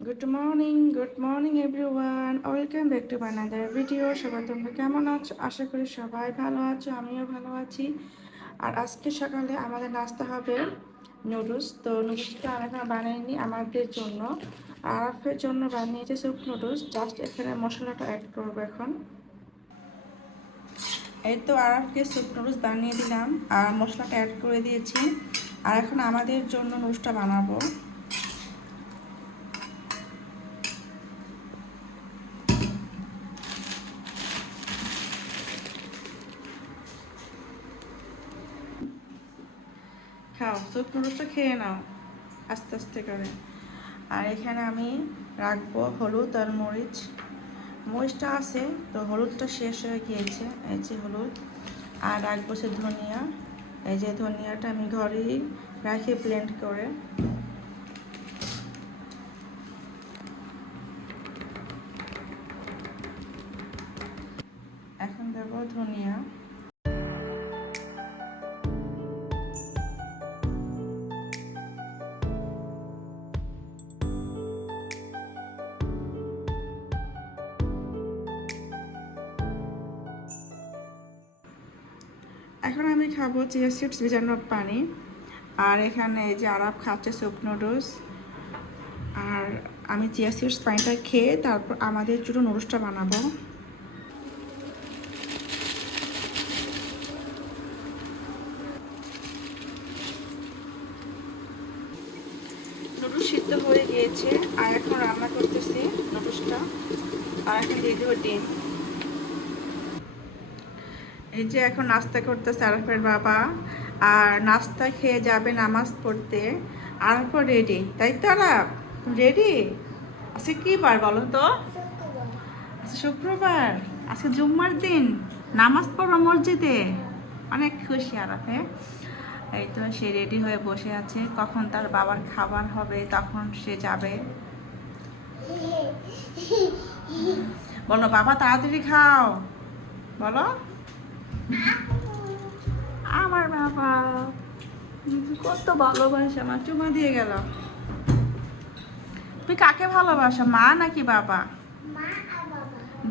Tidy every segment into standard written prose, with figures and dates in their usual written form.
Good morning everyone, welcome back to my another video. সবাই তোমরা কেমন আছো? আশা করি সবাই ভালো আছো, আমিও ভালো আছি। আর আজকে সকালে আমাদের নাস্তা হবে নুডলস। তো নুডলসটা আমি এখন বানাইনি আমাদের জন্য, আরফের জন্য বানিয়েছে স্যুপ নুডলস। জাস্ট এখানে মশলাটা অ্যাড করবো এখন। এই তো আরফকে স্যুপ নুডলস বানিয়ে দিলাম আর মশলাটা অ্যাড করে দিয়েছি। আর এখন আমাদের জন্য নুডলসটা বানাবো। খাও, স্যুপ নুডলসটা খেয়ে নাও আস্তে আস্তে করে। আর এখানে আমি রাখবো হলুদ আর মরিচ। মরিচটা আছে তো হলুদটা শেষ হয়ে গিয়েছে, এই যে হলুদ। আর রাখবো সে ধনিয়া, এই যে ধনিয়াটা আমি ঘরেই রাখি ব্লেন্ড করে। এখন দেবো ধনিয়া। এখন আমি খাবো চিয়া সিডস ভিজানোর পানি। আর এখানে এই যে আরাফ খাচ্ছে স্যুপ নুডলস। আর আমি চিয়া সিডস পানিটা খেয়ে তারপর আমাদের জন্য নুডলসটা বানাবো। নুডলস সিদ্ধ হয়ে গিয়েছে আর এখন রান্না করতেছি নুডলসটা। আর এখন দিয়ে দেবো ডিম। এই যে এখন নাস্তা করতেছে আরফের বাবা, আর নাস্তা খেয়ে যাবে নামাজ পড়তে। আরফও রেডি, তাই তো আরফ? রেডি? আজকে কি বার বলো তো? আজকে শুক্রবার, আজকে জুম্মার দিন, নামাজ পড়ো মসজিদে। অনেক খুশি আরফে। এই তো সে রেডি হয়ে বসে আছে, কখন তার বাবার খাবার হবে তখন সে যাবে। বলো বাবা তাড়াতাড়ি খাও, বলো। আমার বাবা কত ভালোবাসে, আমার চুমা দিয়ে গেল। তুমি কাকে ভালোবাসো, মা নাকি বাবা?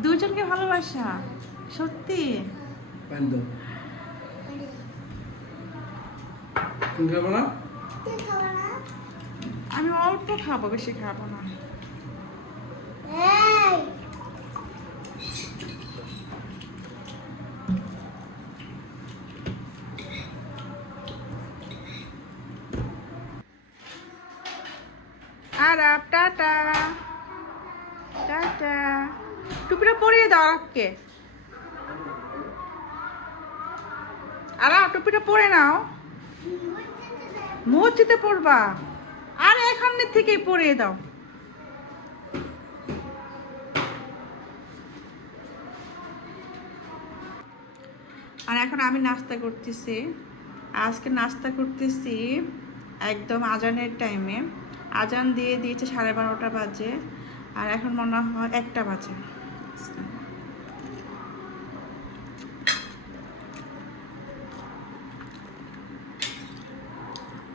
দুজনকে ভালোবাসা? সত্যি? আমি অল্প খাবো, বেশি খাবো না। আর টাটা টাটা। টুপিটা পরিয়ে দাও আরাফকে। টুপিটা পরে নাও, মসজিদে পড়বা। আর এখান থেকেই পরিয়ে দাও। আর এখন আমি নাস্তা করতেছি। আজকে নাস্তা করতেছি একদম আজানের টাইমে। আজান দিয়ে দিয়েছে 12:30 বাজে, আর এখন মনে হয় 1টা বাজে।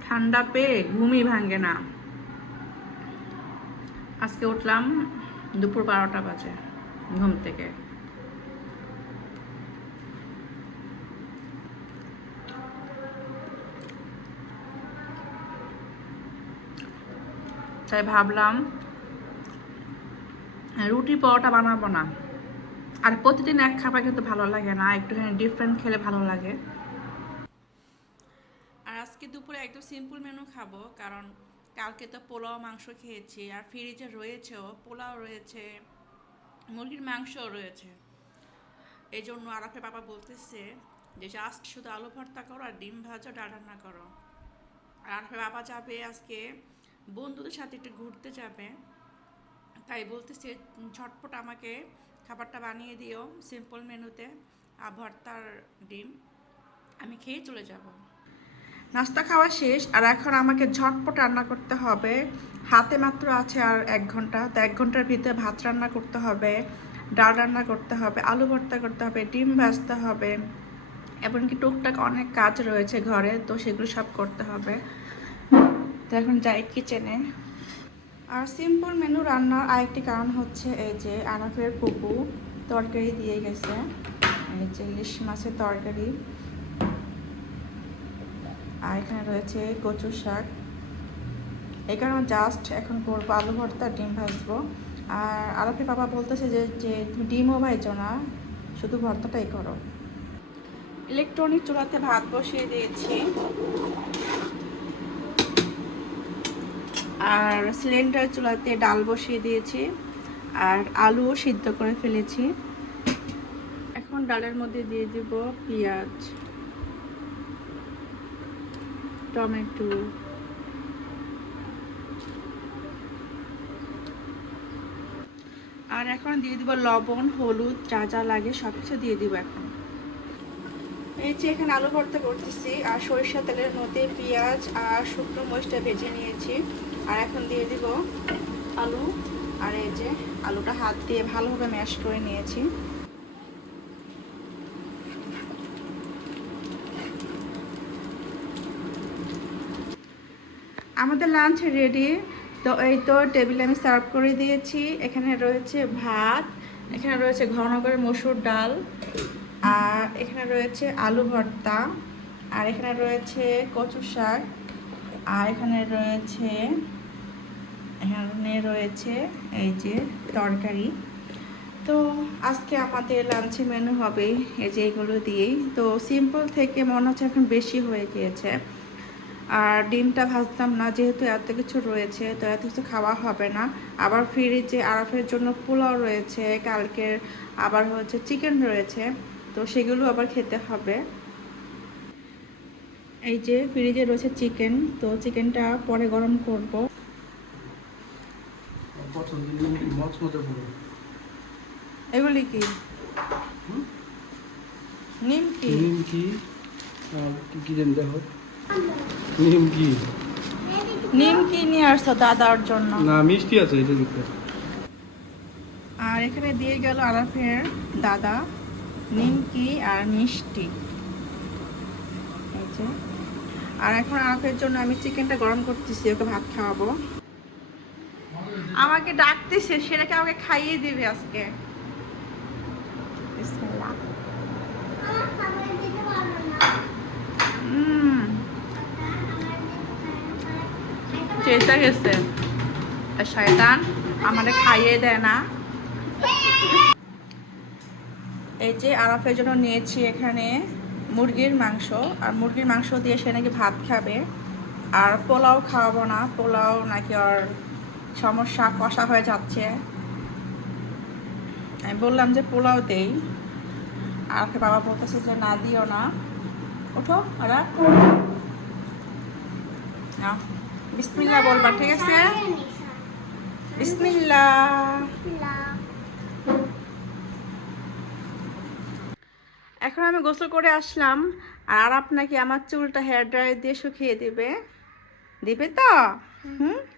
ঠান্ডা পেয়ে ঘুমই ভাঙে না। আজকে উঠলাম দুপুর 12টা বাজে ঘুম থেকে। তাই ভাবলাম রুটি পরোটা বানাবো না। আর প্রতিদিন এক খাবার কিন্তু ভালো লাগে না, একটুখানি ডিফারেন্ট খেলে ভালো লাগে। আর আজকে দুপুরে একদম সিম্পল মেনু খাবো, কারণ কালকে তো পোলাও মাংস খেয়েছি, আর ফ্রিজে রয়েছেও পোলাও রয়েছে, মুরগির মাংসও রয়েছে। এই জন্য আরাফের বাবা বলতেছে যে জাস্ট শুধু আলু ভর্তা করো আর ডিম ভাজা, ডাল রান্না করো। আর আরাফের বাবা যাবে আজকে বন্ধুদের সাথে একটু ঘুরতে যাবে, তাই বলতেছে ঝটপট আমাকে খাবারটা বানিয়ে দিও সিম্পল মেনুতে, আর ভর্তার ডিম আমি খেয়ে চলে যাব। নাস্তা খাওয়া শেষ, আর এখন আমাকে ঝটপট রান্না করতে হবে। হাতে মাত্র আছে আর 1 ঘন্টা, তো 1 ঘন্টার ভিতরে ভাত রান্না করতে হবে, ডাল রান্না করতে হবে, আলু ভর্তা করতে হবে, ডিম ভাজতে হবে, এমনকি টুকটাক অনেক কাজ রয়েছে ঘরে, তো সেগুলো সব করতে হবে। তো এখন যাই কিচেনে। আর সিম্পল মেনু রান্নার আরেকটি কারণ হচ্ছে এই যে আরাফের পুপু তরকারি দিয়ে গেছে, এই যে ইলিশ মাছের তরকারি, আর এখানে রয়েছে কচু শাক। এই কারণে জাস্ট এখন করবো আলু ভর্তা, ডিম ভাজবো। আর আরাফের বাবা বলতেছে যে তুমি ডিমও ভাজো না, শুধু ভর্তাটাই করো। ইলেকট্রনিক চুলাতে ভাত বসিয়ে দিয়েছি, আর সিলিন্ডার চুলাতে ডাল বসিয়ে দিয়েছি, আর আলুও সিদ্ধ করে ফেলেছি। এখন ডালের মধ্যে দিয়ে দিব পেঁয়াজ, টমেটো, আর এখন দিয়ে দিব লবণ, হলুদ, যা যা লাগে সব কিছু দিয়ে দিব। এখন এই যে এখানে আলু ভর্তা করতেছি, আর সরিষা তেলের মধ্যে পেঁয়াজ আর শুকনো মরিচটা ভেজে নিয়েছি। আর এখন দিয়ে দিব আলু, আর এই যে আলুটা হাত দিয়ে ভালোভাবে ম্যাশ করে নিয়েছি। আমাদের লাঞ্চ রেডি। তো এই তো টেবিলে আমি সার্ভ করে দিয়েছি। এখানে রয়েছে ভাত, এখানে রয়েছে ঘন করে মসুর ডাল, আর এখানে রয়েছে আলু ভর্তা, আর এখানে রয়েছে কচু শাক, আর এখানে রয়েছে এই যে তরকারি। তো আজকে আমাদের লাঞ্চে মেনু হবে এই যে এগুলো দিয়েই। তো সিম্পল থেকে মনে হচ্ছে এখন বেশি হয়ে গিয়েছে। আর ডিমটা ভাজতাম না, যেহেতু এত কিছু রয়েছে তো এত কিছু খাওয়া হবে না। আবার ফ্রিজে আরাফের জন্য পোলাও রয়েছে, কালকের আবার হচ্ছে চিকেন রয়েছে, তো সেগুলো আবার খেতে হবে। এই যে ফ্রিজে রয়েছে চিকেন, তো চিকেনটা পরে গরম করব। এগুলি কি? নিমকি। নিমকি কি জানি দেখো, নিমকি নিমকি নিয়ে আসছো দাদার জন্য? না, মিষ্টি আছে এটা দিতে। আর এখানে দিয়ে গেল আরাফের দাদা নিমকি আর মিষ্টি। এই যে, আর এখন আরাফের জন্য আমি চিকেনটা গরম করতেছি, ওকে ভাত খাওয়াবো। আমাকে ডাকতেছে, সেটাকে আমাকে খাইয়ে দিবে আজকে। বিসমিল্লাহ। চেষ্টা গেছে শয়তান, আমাদের খাইয়ে দেয় না। এই যে আরাফের জন্য নিয়েছি এখানে মুরগির মাংস, আর মুরগির মাংস দিয়ে সে নাকি ভাত খাবে। আর পোলাও খাওয়াবো না, পোলাও নাকি ওর সমস্যা, কষা হয়ে যাচ্ছে। আমি বললাম যে পোলাও দেই, আরাফের বাবা বলতেছে যে না দিও না। ওঠো ওরা, নাও বিসমিল্লাহ বলবা, ঠিক আছে? বিসমিল্লাহ। এখন আমি গোসল করে আসলাম, আর আপনাকে আমার চুলটা হেয়ার ড্রায়ার দিয়ে শুকিয়ে দিবে। দিবে তো?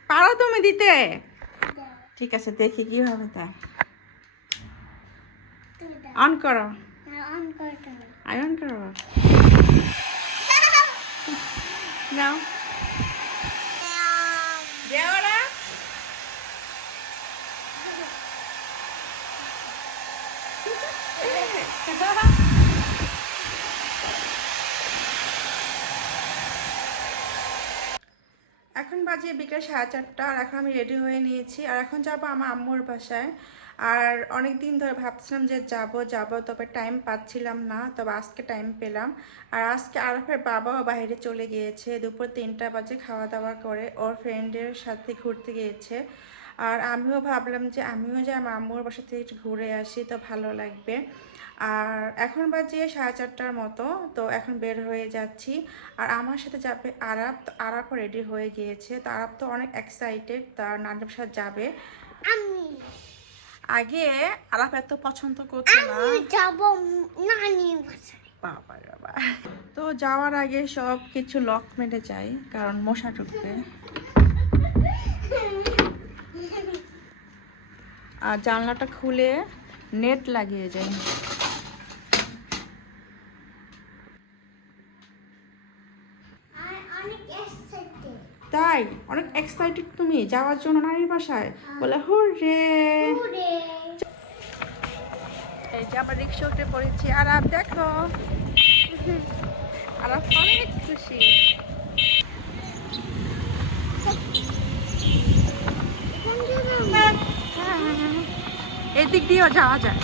পারো তুমি দিতে? ঠিক আছে, দেখি কিভাবে। তা অন করো, আয়ন করো, নাও দেওরা। এখন বাজে বিকেল 4:30, আর এখন আমি রেডি হয়ে নিয়েছি, আর এখন যাবো আমার আম্মুর বাসায়। আর অনেক দিন ধরে ভাবছিলাম যে যাব, তবে টাইম পাচ্ছিলাম না, তবে আজকে টাইম পেলাম। আর আজকে আরাফের বাবাও বাইরে চলে গিয়েছে, দুপুর 3টা বাজে খাওয়া দাওয়া করে ওর ফ্রেন্ডের সাথে ঘুরতে গিয়েছে। আর আমিও ভাবলাম যে আমিও যে আমার আম্মুর বাসা থেকে একটু ঘুরে আসি, তো ভালো লাগবে। আর এখন বাজে 4:30টার মতো, তো এখন বের হয়ে যাচ্ছি। আর আমার সাথে যাবে আরাফ, তো আরাফও রেডি হয়ে গিয়েছে। তো আরাফ তো অনেক এক্সাইটেড তার নানির সাথে যাবে। আগে আরাফ এত পছন্দ করতো না, বাবা বাবা। তো যাওয়ার আগে সব কিছু লক মেরে যাই, কারণ মশা ঢুকবে। আর জানলাটা খুলে নেট লাগিয়ে যাই। তাই তাই অনেক এক্সাইটেড তুমি যাওয়ার জন্য নানির বাসায়? বলে হুররে। এই যে আমরা রিক্সা উঠে পড়েছি, আর আপ দেখো আর অনেক খুশি। এদিক দিয়েও যাওয়া যায়।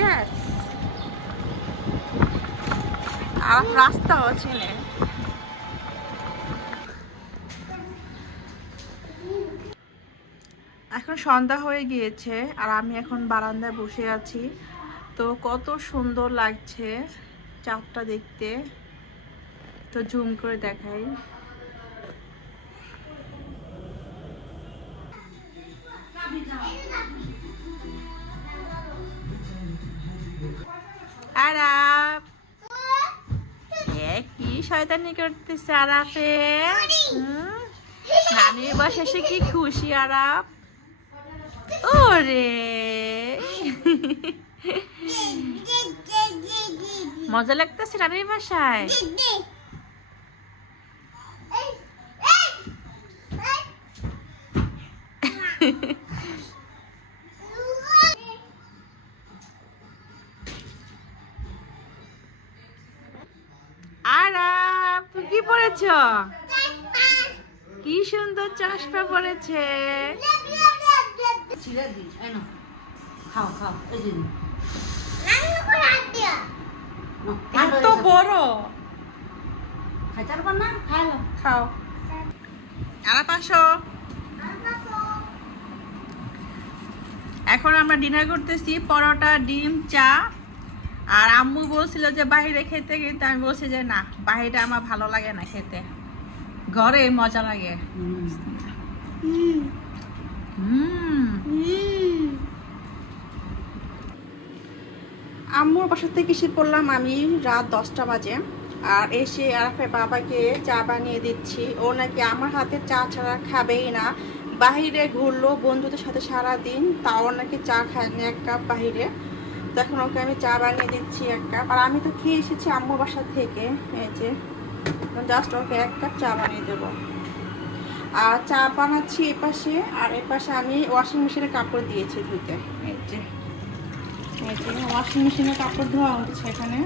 Yes. আর রাস্তাও চেনে। এখন সন্ধ্যা হয়ে গিয়েছে আর আমি এখন বারান্দায় বসে আছি। তো কত সুন্দর লাগছে চাঁদটা দেখতে, তো জুম করে দেখাই। আরাপ কি শয়তানি করতেছে আরাপে? নানির বাসায় এসে কি খুশি আরাপ। ওরে মজা লাগতেছে নানির বাসায়। আরাপ কি পরেছ? কি সুন্দর চশমা পরেছে। এত বড় খাও। আরাপ আসো। এখন আমরা ডিনার করতেছি, পরোটা, ডিম, চা। আর আম্মু বলছিল যে বাইরে খেতে, কিন্তু আমি বলছি যে না, বাইরে আমার ভালো লাগে না খেতে, ঘরে মজা লাগে। আম্মুর বাসা থেকে এসে পড়লাম আমি রাত 10টা বাজে। আর এসে আরাফের বাবাকে চা বানিয়ে দিচ্ছি। ও নাকি আমার হাতে চা ছাড়া খাবেই না। বাহিরে ঘুরলো বন্ধুদের সাথে সারাদিন, তাও নাকি চা খায়নি এক কাপ বাহিরে। তখন ওকে আমি চা বানিয়ে দিচ্ছি 1 কাপ। আর আমি তো খেয়ে এসেছি আম্মুর বাসা থেকে, এই যে জাস্ট ওকে 1 কাপ চা বানিয়ে দেবো। আর চা বানাচ্ছি এপাশে, আর এপাশে আমি ওয়াশিং মেশিনে কাপড় দিয়েছি ধুতে। এই যে ওয়াশিং মেশিনে কাপড় ধোয়া হচ্ছে এখানে।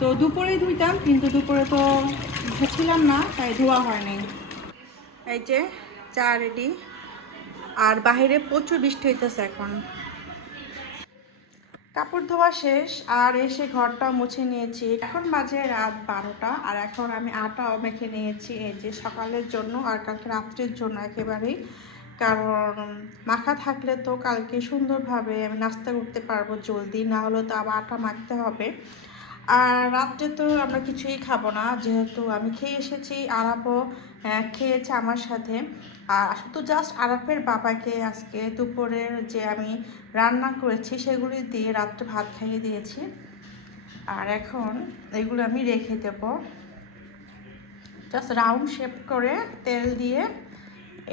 তো দুপুরেই ধুইতাম, কিন্তু দুপুরে তো ধুচ্ছিলাম না, তাই ধোয়া হয়নি। এই যে চা রেডি। আর বাইরে প্রচুর বৃষ্টি হইতেছে এখন। কাপড় ধোয়া শেষ আর এসে ঘরটা মুছে নিয়েছি। এখন বাজে রাত 12টা। আর এখন আমি আটাও মেখে নিয়েছি, এই যে সকালের জন্য আর কালকে রাত্রের জন্য একেবারেই। কারণ মাখা থাকলে তো কালকে সুন্দরভাবে আমি নাস্তা করতে পারবো জলদি, না হলে তো আবার আটা মাখতে হবে। আর রাত্রে তো আমরা কিছুই খাবো না, যেহেতু আমি খেয়ে এসেছি, আরাপও খেয়েছে আমার সাথে। আর শুধু জাস্ট আরাফের বাবাকে আজকে দুপুরের যে আমি রান্না করেছি সেগুলি দিয়ে রাত্রে ভাত খাইয়ে দিয়েছি। আর এখন এগুলো আমি রেখে দেবো, জাস্ট রাউন্ড শেপ করে তেল দিয়ে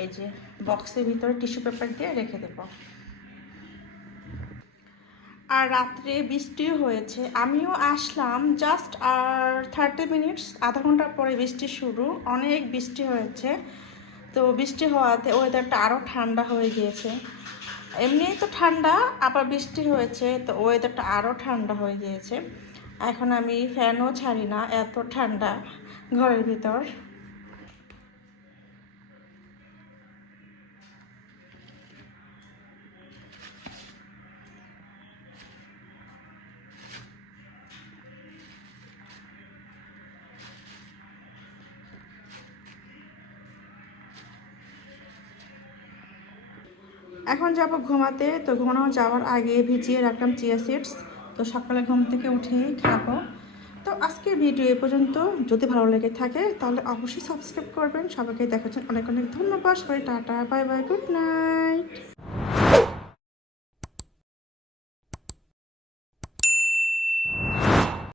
এই যে বক্সের ভিতরে টিস্যু পেপার দিয়ে রেখে দেবো। আর রাত্রে বৃষ্টিও হয়েছে, আমিও আসলাম জাস্ট আর 30 মিনিটস, আধা ঘন্টা পরে বৃষ্টি শুরু। অনেক বৃষ্টি হয়েছে, তো বৃষ্টি হওয়াতে ওয়েদারটা আরও ঠান্ডা হয়ে গিয়েছে। এমনিই তো ঠান্ডা, আবার বৃষ্টি হয়েছে, তো ওয়েদারটা আরও ঠান্ডা হয়ে গিয়েছে। এখন আমি ফ্যানও ছাড়ি না, এত ঠান্ডা ঘরের ভিতর। এখন যাব ঘুমাতে। তো ঘুমানো যাওয়ার আগে ভিজিয়ে রাখলাম চিয়া সিডস, তো সকালে ঘুম থেকে উঠেই খাবো। তো আজকের ভিডিও এ পর্যন্ত। যদি ভালো লেগে থাকে তাহলে অবশ্যই সাবস্ক্রাইব করবেন। সবাইকে দেখার জন্য অনেক অনেক ধন্যবাদ। সবাই tata, bye bye, good night.